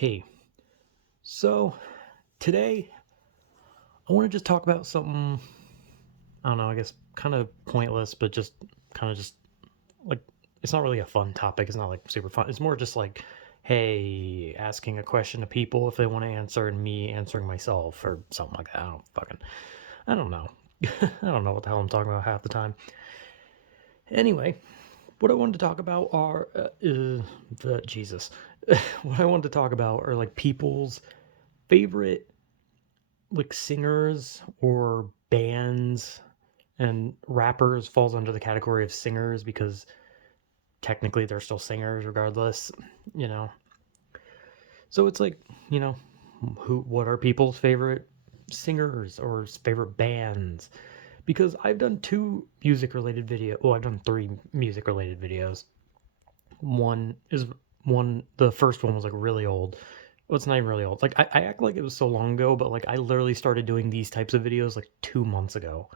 Hey, so today I want to just talk about something, I don't know, I guess kind of pointless, but just kind of just like, it's not really a fun topic. It's not like super fun. It's more just like, hey, asking a question to people if they want to answer and me answering myself or something like that. I don't know. I don't know what the hell I'm talking about half the time. Anyway, what I wanted to talk about are, Jesus. What I wanted to talk about are like people's favorite like singers or bands, and rappers falls under the category of singers because technically they're still singers regardless, you know. So it's like, you know, what are people's favorite singers or favorite bands? Because I've done two music related I've done three music related videos. One is the first one was like really old. Well, it's not even really old. Like I act like it was so long ago, but like I literally started doing these types of videos like 2 months ago,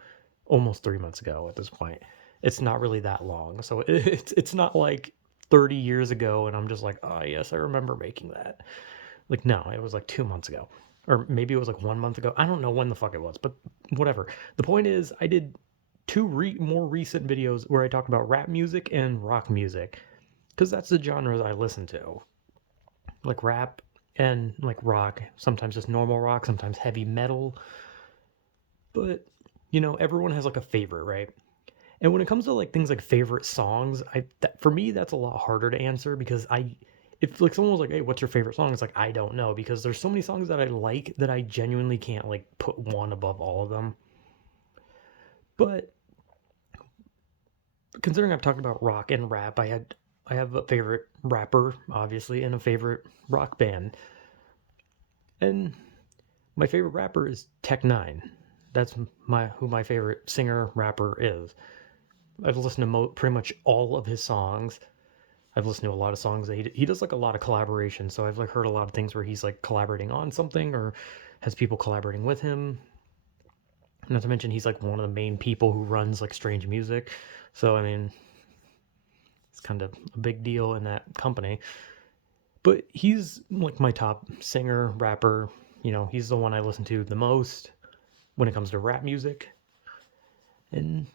almost 3 months ago at this point. It's not really that long, so it's not like 30 years ago, and I'm just like, oh yes, I remember making that. Like no, it was like 2 months ago, or maybe it was like 1 month ago. I don't know when the fuck it was, but whatever. The point is, I did two more recent videos where I talk about rap music and rock music because that's the genres I listen to, like rap and like rock. Sometimes just normal rock, sometimes heavy metal. But everyone has like a favorite, right? And when it comes to like things like favorite songs, for me that's a lot harder to answer because if like someone was like, "Hey, what's your favorite song?" It's like I don't know because there's so many songs that I like that I genuinely can't like put one above all of them. But considering I've talked about rock and rap, I have a favorite rapper, obviously, and a favorite rock band. And my favorite rapper is Tech Nine. That's my favorite singer rapper is. I've listened to pretty much all of his songs. I've listened to a lot of songs that he does like a lot of collaboration. So I've like heard a lot of things where he's like collaborating on something or has people collaborating with him. Not to mention he's like one of the main people who runs like Strange Music. So I mean, it's kind of a big deal in that company. But he's like my top singer rapper. He's the one I listen to the most when it comes to rap music. And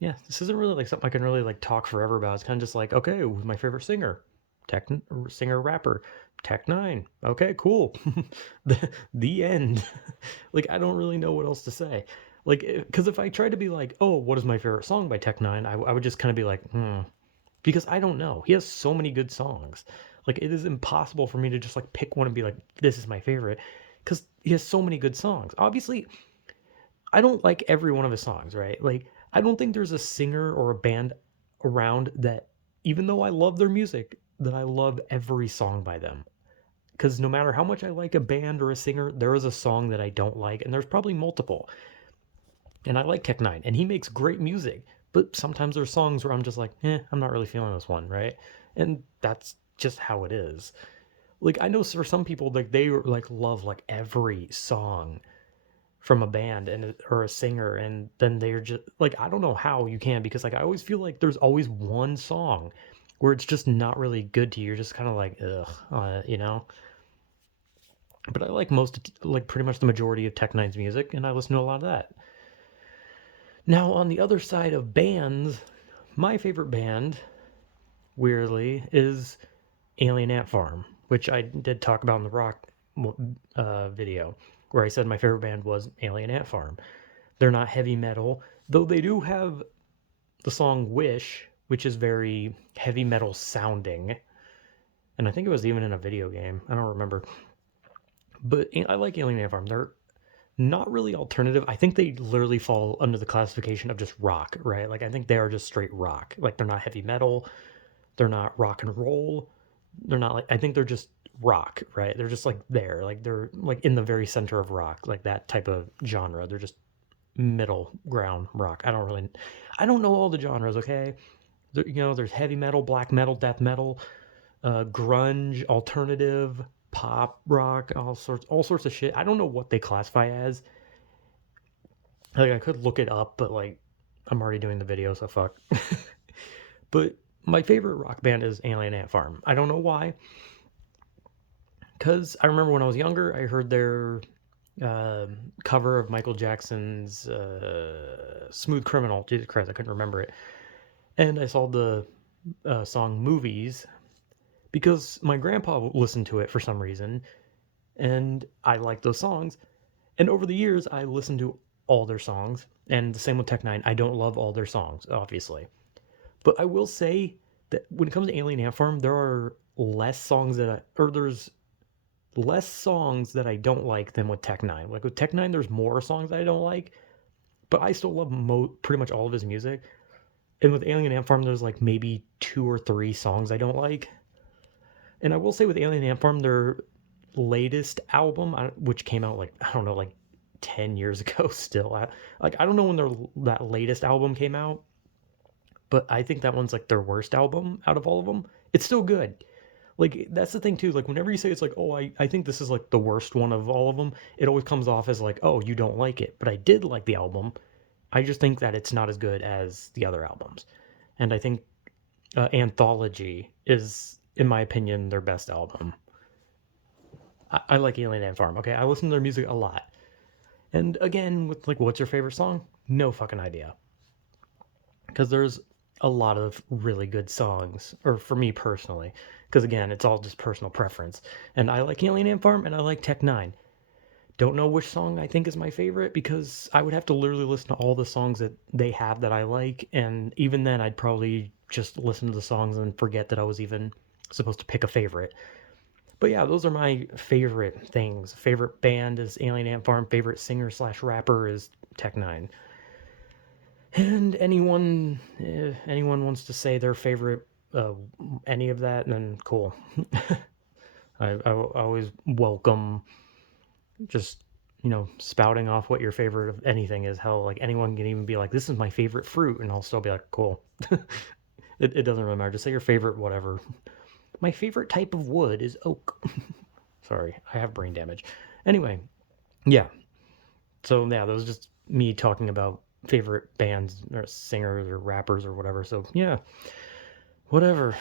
yeah, this isn't really like something I can really like talk forever about. It's kind of just like, okay, who's my favorite singer? Tech Singer rapper, Tech Nine. Okay, cool. The end. Like I don't really know what else to say. Like, because if I tried to be like, oh, what is my favorite song by Tech Nine, I would just kind of be like, because I don't know. He has so many good songs. Like it is impossible for me to just like pick one and be like, this is my favorite, because he has so many good songs. Obviously, I don't like every one of his songs, right? Like, I don't think there's a singer or a band around that, even though I love their music, that I love every song by them. Because no matter how much I like a band or a singer, there is a song that I don't like, and there's probably multiple. And I like Tech Nine, and he makes great music, but sometimes there's songs where I'm just like, I'm not really feeling this one, right? And that's just how it is. Like, I know for some people, like, they like love like every song from a band and or a singer, and then they're just like, I don't know how you can, because like I always feel like there's always one song where it's just not really good to you. You're just kind of like, ugh, but I like like pretty much the majority of Tech Nine's music, and I listen to a lot of that. Now on the other side of bands, my favorite band, weirdly, is Alien Ant Farm, which I did talk about in the rock video, where I said my favorite band was Alien Ant Farm. They're not heavy metal, though they do have the song Wish, which is very heavy metal sounding. And I think it was even in a video game. I don't remember. But I like Alien Ant Farm. They're not really alternative. I think they literally fall under the classification of just rock, right? Like I think they are just straight rock. Like they're not heavy metal. They're not rock and roll. They're not like, I think they're just rock, right? They're just like there. Like they're like in the very center of rock, like that type of genre. They're just middle ground rock. I don't know all the genres. Okay, there's heavy metal, black metal, death metal, grunge, alternative, pop rock, all sorts of shit. I don't know what they classify as. Like I could look it up, but like I'm already doing the video, so fuck. But my favorite rock band is Alien Ant Farm. I don't know why. Because I remember when I was younger, I heard their cover of Michael Jackson's Smooth Criminal. Jesus Christ, I couldn't remember it. And I saw the song Movies because my grandpa listened to it for some reason, and I liked those songs. And over the years, I listened to all their songs, and the same with Tech Nine. I don't love all their songs, obviously, but I will say that when it comes to Alien Ant Farm, there are less songs there's less songs that I don't like than with Tech Nine. Like with Tech Nine, there's more songs that I don't like, but I still love pretty much all of his music. And with Alien Ant Farm, there's like maybe 2 or 3 songs I don't like. And I will say with Alien Ant Farm, their latest album, which came out like I don't know, like 10 years ago, still, I don't know when that latest album came out, but I think that one's like their worst album out of all of them. It's still good. Like that's the thing too. Like whenever you say it's like, oh, I think this is like the worst one of all of them, it always comes off as like, oh, you don't like it. But I did like the album. I just think that it's not as good as the other albums. And I think Anthology is, in my opinion, their best album. I like Alien Ant Farm. Okay, I listen to their music a lot. And again, with like, what's your favorite song? No fucking idea. Because there's a lot of really good songs, or for me personally. Because again, it's all just personal preference. And I like Alien Ant Farm and I like Tech Nine. Don't know which song I think is my favorite because I would have to literally listen to all the songs that they have that I like. And even then, I'd probably just listen to the songs and forget that I was even supposed to pick a favorite. But yeah, those are my favorite things. Favorite band is Alien Ant Farm. Favorite singer slash rapper is Tech Nine. And anyone wants to say their favorite any of that, then cool. I always welcome just spouting off what your favorite of anything is. Hell, like anyone can even be like, this is my favorite fruit, and I'll still be like, cool. It doesn't really matter. Just say your favorite whatever. My favorite type of wood is oak. Sorry, I have brain damage. Anyway, yeah. So yeah, that was just me talking about favorite bands or singers or rappers or whatever. So yeah, whatever.